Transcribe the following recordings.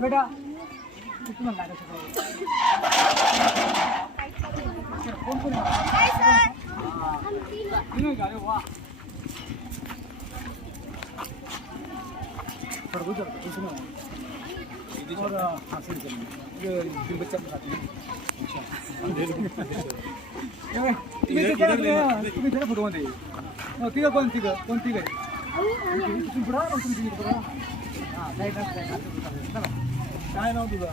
बेटा किती म्हणला का फोन करू वा और हासिल ये बच्चा खाते हैं तुम्ही जरा फोटो मध्ये तिघ कोणती आहे काय नाव तुझं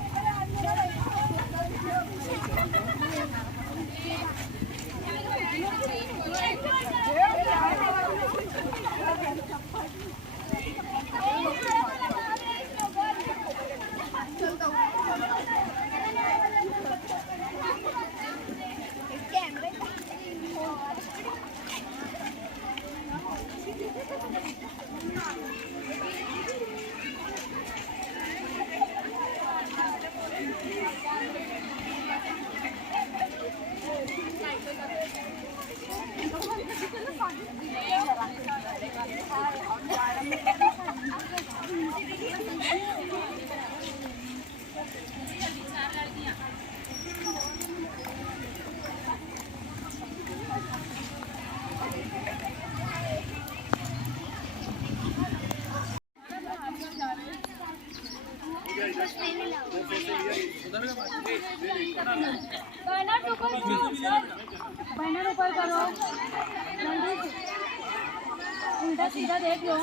बैनर ऊपर करो, उल्टा सीधा देख लो।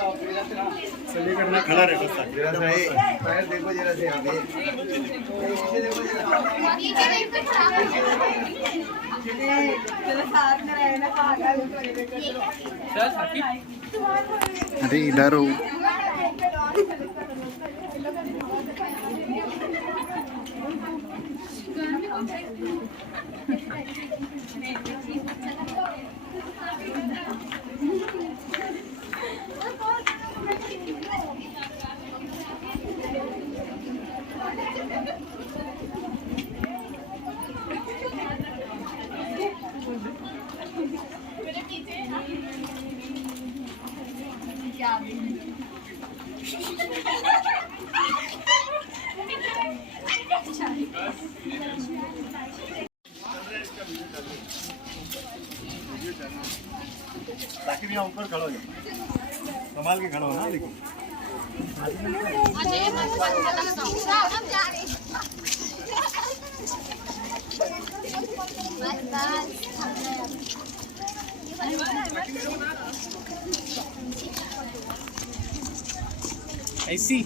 सभी खड़ा रहे बस जरा सा पैर देखो जरा से आगे पीछे देखो जरा साथ में रहना पागल अरे इधर हो ताकि भी ऊपर खड़ा हो संभाल के खड़ा हो ना लेकिन बस ऐसी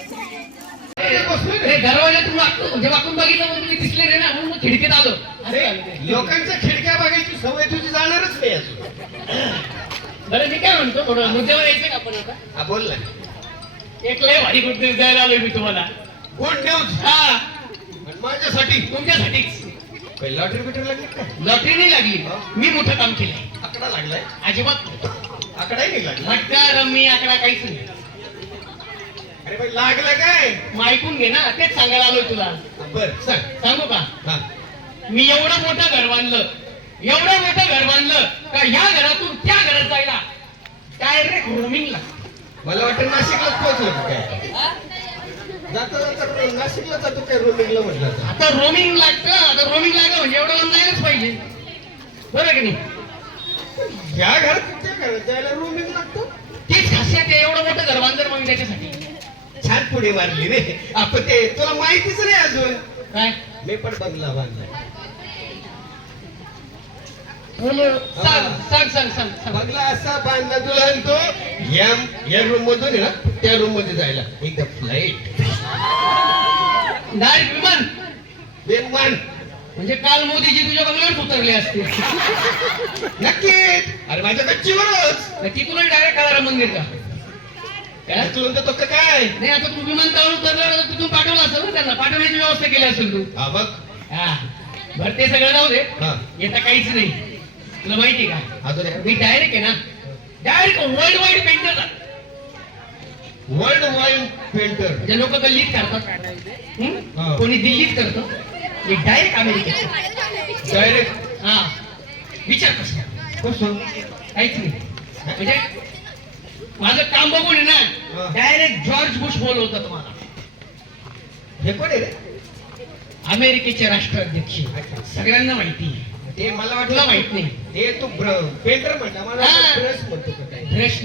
देखो देख रहे हैं दरवाजा जेव्हा आपण बघितलं म्हणून तुम्ही दिसले नाही ना म्हणून खिडकीत आलो. लोकांच्या खिडक्या बघायची सवय तुझी जाणारच नाही अजून. बरं मी काय म्हणतो थोडं मुद्द्यावर यायचं का आपण आता? हा बोल ना. एक लय भारी गुड न्यूज द्यायला आलोय मी तुम्हाला. Good news. हा माझ्यासाठी. तुमच्यासाठीच. काही लॉटरी बिटरी लागली का? लॉटरी नाही लागली. मी मोठं काम केलंय. आकडा लागलाय? अजिबात आकडाही नाही लागला. मटका रम्मी आकडा काहीच नाही. अरे भाई लागलं काय? मग ऐकून घे ना तेच सांगायला आलोय तुला. बर सांग. सांगू का? हा. मी एवढं मोठं घर बांधलं का ह्या घरातून त्या घरात जायला डायरेक्ट रोमिंगला. मला वाटतं नाशिकलाच पोहोचलो का काय? जाता जाता नाशिकला जातो काय रोमिंगला म्हटलं आता. आता रोमिंग लागतं. आता रोमिंग लागलं म्हणजे एवढं लांब जायलाच पाहिजे. बरं की नाही? या घरात त्या घरात जायला रोमिंग लागतो. तीच खासियत आहे एवढं मोठं घर बांधलं मग त्याच्यासाठी. छान पुढे मारली रे. आपण ते तुला माहितीच नाही अजून. काय मी पण बंगला बांधला. सांग बंगला असा बांधला तुला आणि तो या रूम मधून आहे ना त्या रूम मध्ये जायला एकदा फ्लाईट डायरेक्ट विमान. विमान म्हणजे काल मोदीजी तुझ्या बंगल्यावर उतरले असते. नक्की. अरे माझ्या गच्चीवरच. तिथून डायरेक्ट कळाला मंदिर का? काय? तुला तर तो काय नाही आता तू विमानतळावर उतरल्यावर तिथून पाठवलं असेल ना त्यांना. पाठवण्याची व्यवस्था केली असेल तू. हा बघ. हा बरं ते सगळं जाऊ दे. हा येता काहीच नाही. तुला माहिती का अजून मी डायरेक्ट आहे ना डायरेक्ट वर्ल्ड वाईड पेंटर झालो. World wide painter. जे लोक गल्लीत करतात हा. कोणी दिल्लीत करतो हे डायरेक्ट अमेरिकेत. डायरेक्ट. हा विचार कसं कसं काहीच नाही. म्हणजे माझं काम बघून आहे हा. ना डायरेक्ट जॉर्ज बुश बोलवतात मला. हे कोण आहे रे? अमेरिकेचे राष्ट्राध्यक्ष. सगळ्यांना माहिती आहे. ते मला तुला वाटलं माहित नाही. ते तू पेंटर म्हणला मला हा. ब्रश म्हणतो का काय? ब्रश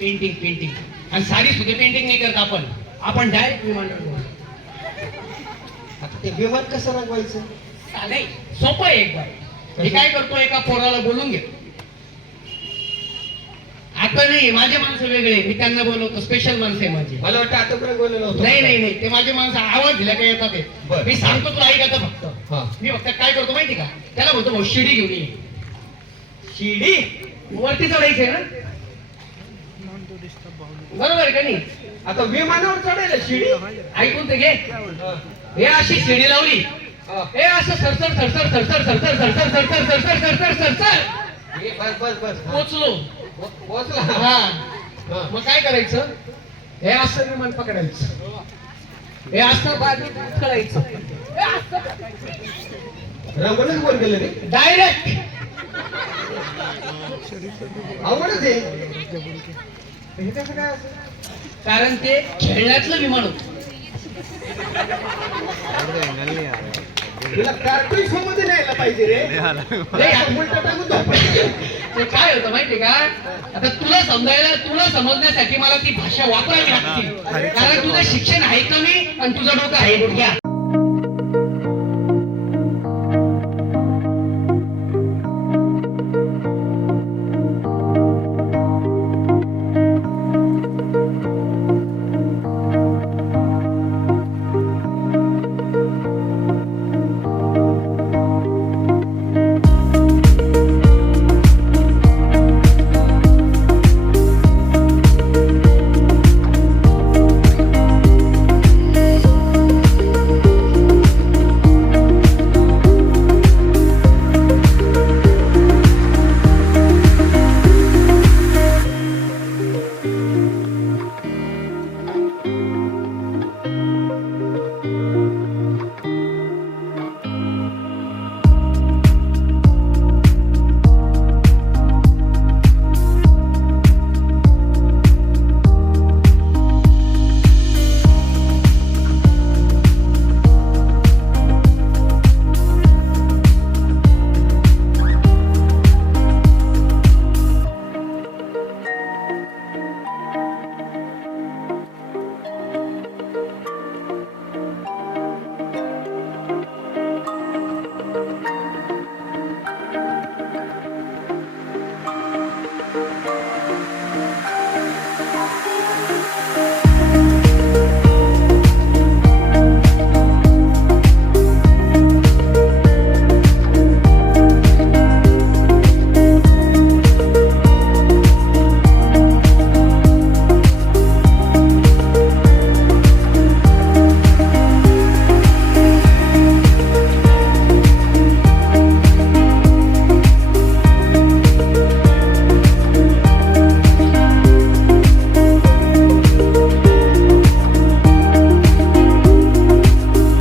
पेंटिंग आणि सारी सुद्धा पेंटिंग नाही करत आपण डायरेक्ट विमानावर. आता ते विमान कसं रंगवायचं? नाही सोपं आहे. एक बार मी काय करतो एका पोराला बोलून घेतो. आता नाही माझे माणसं वेगळे. मी त्यांना बोलवतो. स्पेशल माणसं आहे माझी. मला वाटतं आता पण बोललेलं होतं. नाही ते माझे माणसं आवाज दिला काय येतात ते. बरं. मी सांगतो तुला ऐकायचं फक्त. हा. मी फक्त काय करतो माहिती का त्याला बोलतो भाऊ शिडी घेऊन ये. शिडी वरती चढायचंय ना बरोबर आहे का नाही? आता विमानावर चढायला शिडी. ऐकून तर घे. हा. हे अशी शिडी लावली. हा. हे असं सरसर हे बस. हा. पोचलो. पोहोचला. हा हा. मग काय करायचं हे असं विमान पकडायचं. हे असं बाजू करायचं. रंगवणच बोल केलं रे. डायरेक्ट आवडच आहे. हे कसं काय असं? कारण ते खेळण्यातलं विमान होतं. तुला कार्टून शो मध्ये न्यायला पाहिजे रे. उलटा टाकून झोपायचं. ते काय होतं माहिती का आता तुला समजण्यासाठी मला ती भाषा वापरावी लागते. कारण तुझं शिक्षण आहे कमी आणि तुझं डोकं आहे गुडघ्या.